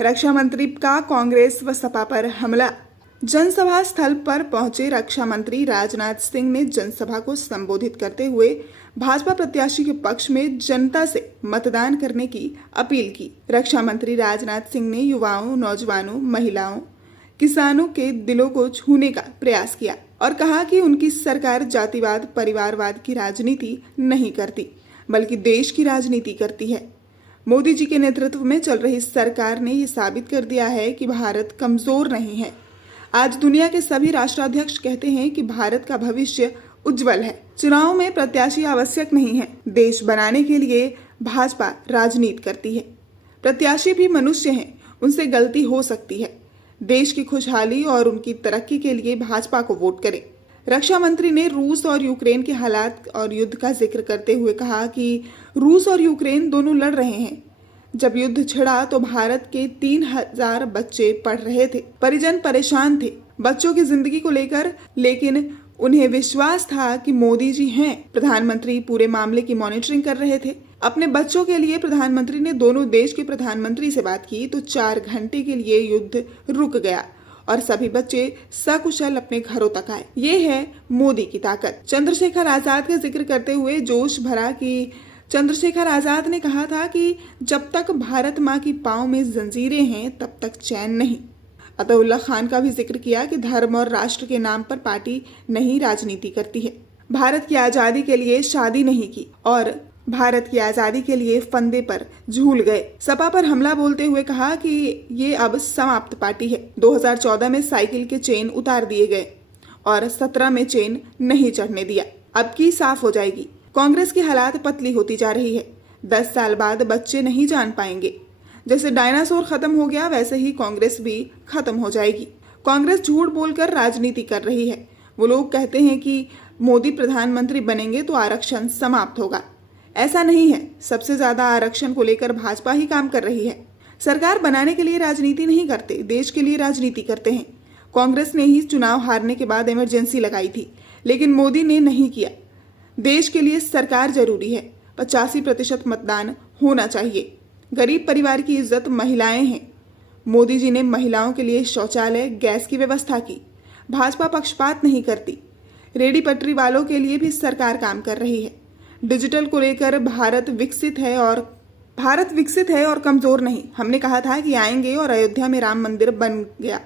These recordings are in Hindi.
रक्षा मंत्री का कांग्रेस व सपा पर हमला। जनसभा स्थल पर पहुंचे रक्षा मंत्री राजनाथ सिंह ने जनसभा को संबोधित करते हुए भाजपा प्रत्याशी के पक्ष में जनता से मतदान करने की अपील की। रक्षा मंत्री राजनाथ सिंह ने युवाओं, नौजवानों, महिलाओं, किसानों के दिलों को छूने का प्रयास किया और कहा कि उनकी सरकार जातिवाद, परिवारवाद की राजनीति नहीं करती, बल्कि देश की राजनीति करती है। मोदी जी के नेतृत्व में चल रही सरकार ने ये साबित कर दिया है कि भारत कमजोर नहीं है। आज दुनिया के सभी राष्ट्राध्यक्ष कहते हैं कि भारत का भविष्य उज्जवल है। चुनाव में प्रत्याशी आवश्यक नहीं है। देश बनाने के लिए भाजपा राजनीति करती है। प्रत्याशी भी मनुष्य हैं, उनसे गलती हो सकती है। देश की खुशहाली और उनकी तरक्की के लिए भाजपा को वोट करें। रक्षा मंत्री ने रूस और यूक्रेन के हालात और युद्ध का जिक्र करते हुए कहा कि रूस और यूक्रेन दोनों लड़ रहे हैं। जब युद्ध छिड़ा तो भारत के 3000 बच्चे पढ़ रहे थे। परिजन परेशान थे बच्चों की जिंदगी को लेकर, लेकिन उन्हें विश्वास था कि मोदी जी हैं। प्रधानमंत्री पूरे मामले की मॉनिटरिंग कर रहे थे। अपने बच्चों के लिए प्रधानमंत्री ने दोनों देश के प्रधानमंत्री से बात की तो 4 घंटे के लिए युद्ध रुक गया और सभी बच्चे सकुशल अपने घरों तक आए। ये है मोदी की ताकत। चंद्रशेखर आजाद का जिक्र करते हुए जोश भरा कि चंद्रशेखर आजाद ने कहा था कि जब तक भारत माँ की पाँव में जंजीरें हैं तब तक चैन नहीं। अताउल्लाह खान का भी जिक्र किया कि धर्म और राष्ट्र के नाम पर पार्टी नहीं राजनीति करती है। भारत की आजादी के लिए शादी नहीं की और भारत की आजादी के लिए फंदे पर झूल गए। सपा पर हमला बोलते हुए कहा कि ये अब समाप्त पार्टी है। 2014 में साइकिल के चेन उतार दिए गए और 17 में चेन नहीं चढ़ने दिया। अब की साफ हो जाएगी। कांग्रेस की हालात पतली होती जा रही है। 10 साल बाद बच्चे नहीं जान पाएंगे। जैसे डायनासोर खत्म हो गया वैसे ही कांग्रेस भी खत्म हो जाएगी। कांग्रेस झूठ बोलकर राजनीति कर रही है। वो लोग कहते हैं कि मोदी प्रधानमंत्री बनेंगे तो आरक्षण समाप्त होगा। ऐसा नहीं है। सबसे ज्यादा आरक्षण को लेकर भाजपा ही काम कर रही है। सरकार बनाने के लिए राजनीति नहीं करते, देश के लिए राजनीति करते हैं। कांग्रेस ने ही चुनाव हारने के बाद इमरजेंसी लगाई थी, लेकिन मोदी ने नहीं किया। देश के लिए सरकार जरूरी है। 85% मतदान होना चाहिए। गरीब परिवार की इज्जत महिलाएं हैं। मोदी जी ने महिलाओं के लिए शौचालय, गैस की व्यवस्था की। भाजपा पक्षपात नहीं करती। रेडी पटरी वालों के लिए भी सरकार काम कर रही है। डिजिटल को लेकर भारत विकसित है और कमजोर नहीं। हमने कहा था कि आएंगे और अयोध्या में राम मंदिर बन गया।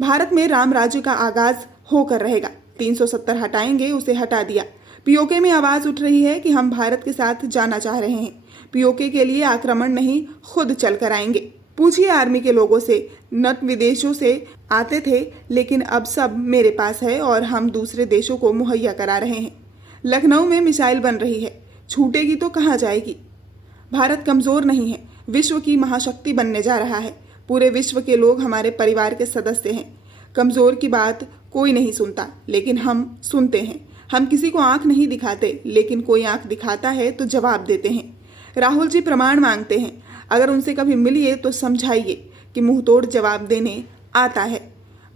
भारत में राम राज्य का आगाज होकर रहेगा। 370 हटाएंगे, उसे हटा दिया। पीओके में आवाज उठ रही है कि हम भारत के साथ जाना चाह रहे हैं। पीओके के लिए आक्रमण नहीं, खुद चल कर आएंगे। पूछिए आर्मी के लोगों से, नट विदेशों से आते थे, लेकिन अब सब मेरे पास है और हम दूसरे देशों को मुहैया करा रहे हैं। लखनऊ में मिसाइल बन रही है, छूटेगी तो कहाँ जाएगी। भारत कमजोर नहीं है, विश्व की महाशक्ति बनने जा रहा है। पूरे विश्व के लोग हमारे परिवार के सदस्य हैं। कमजोर की बात कोई नहीं सुनता, लेकिन हम सुनते हैं। हम किसी को आंख नहीं दिखाते, लेकिन कोई आंख दिखाता है तो जवाब देते हैं। राहुल जी प्रमाण मांगते हैं। अगर उनसे कभी मिलिए तो समझाइए कि मुंहतोड़ जवाब देने आता है।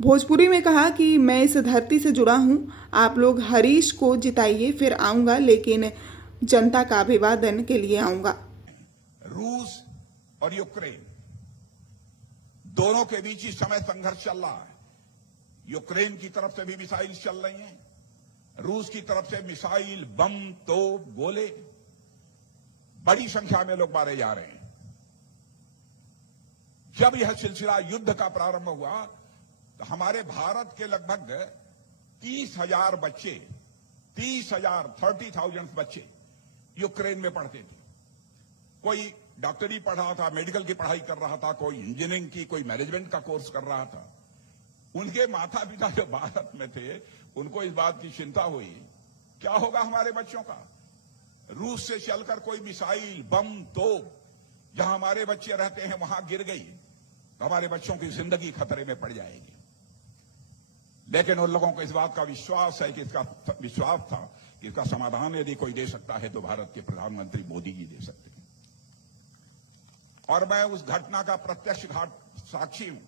भोजपुरी में कहा कि मैं इस धरती से जुड़ा हूं, आप लोग हरीश को जिताइए, फिर आऊंगा, लेकिन जनता का अभिवादन के लिए आऊंगा। रूस और यूक्रेन दोनों के बीच इस समय संघर्ष चल रहा है। यूक्रेन की तरफ से भी मिसाइल चल रही हैं, रूस की तरफ से मिसाइल, बम, तोप, गोले, बड़ी संख्या में लोग मारे जा रहे हैं। जब यह सिलसिला युद्ध का प्रारंभ हुआ तो हमारे भारत के लगभग 30,000 बच्चे, 30,000 बच्चे यूक्रेन में पढ़ते थे। कोई डॉक्टरी पढ़ रहा था, मेडिकल की पढ़ाई कर रहा था, कोई इंजीनियरिंग की, कोई मैनेजमेंट का कोर्स कर रहा था। उनके माता पिता जो भारत में थे, उनको इस बात की चिंता हुई क्या होगा हमारे बच्चों का। रूस से चलकर कोई मिसाइल, बम, तोप जहां हमारे बच्चे रहते हैं वहां गिर गई तो हमारे बच्चों की जिंदगी खतरे में पड़ जाएगी। लेकिन उन लोगों को इस बात का विश्वास है कि विश्वास था कि इसका समाधान यदि कोई दे सकता है तो भारत के प्रधानमंत्री मोदी जी दे सकते हैं। और मैं उस घटना का प्रत्यक्ष साक्षी हूं,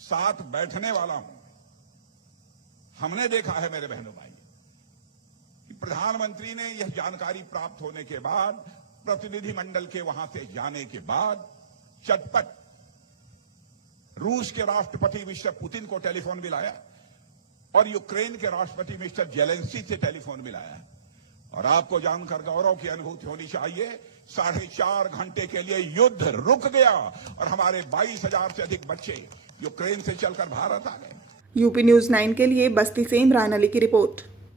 साथ बैठने वाला हूं। हमने देखा है मेरे बहनों भाई कि प्रधानमंत्री ने यह जानकारी प्राप्त होने के बाद, प्रतिनिधिमंडल के वहां से जाने के बाद चटपट रूस के राष्ट्रपति मिस्टर पुतिन को टेलीफोन मिलाया और यूक्रेन के राष्ट्रपति मिस्टर जेलेंस्की से टेलीफोन मिलाया। और आपको जानकर गौरव की अनुभूति होनी चाहिए, 4.5 घंटे के लिए युद्ध रुक गया और हमारे 22,000 से अधिक बच्चे यूक्रेन से चलकर भारत आ गए। यूपी न्यूज 9 के लिए बस्ती से इमरान अली की रिपोर्ट।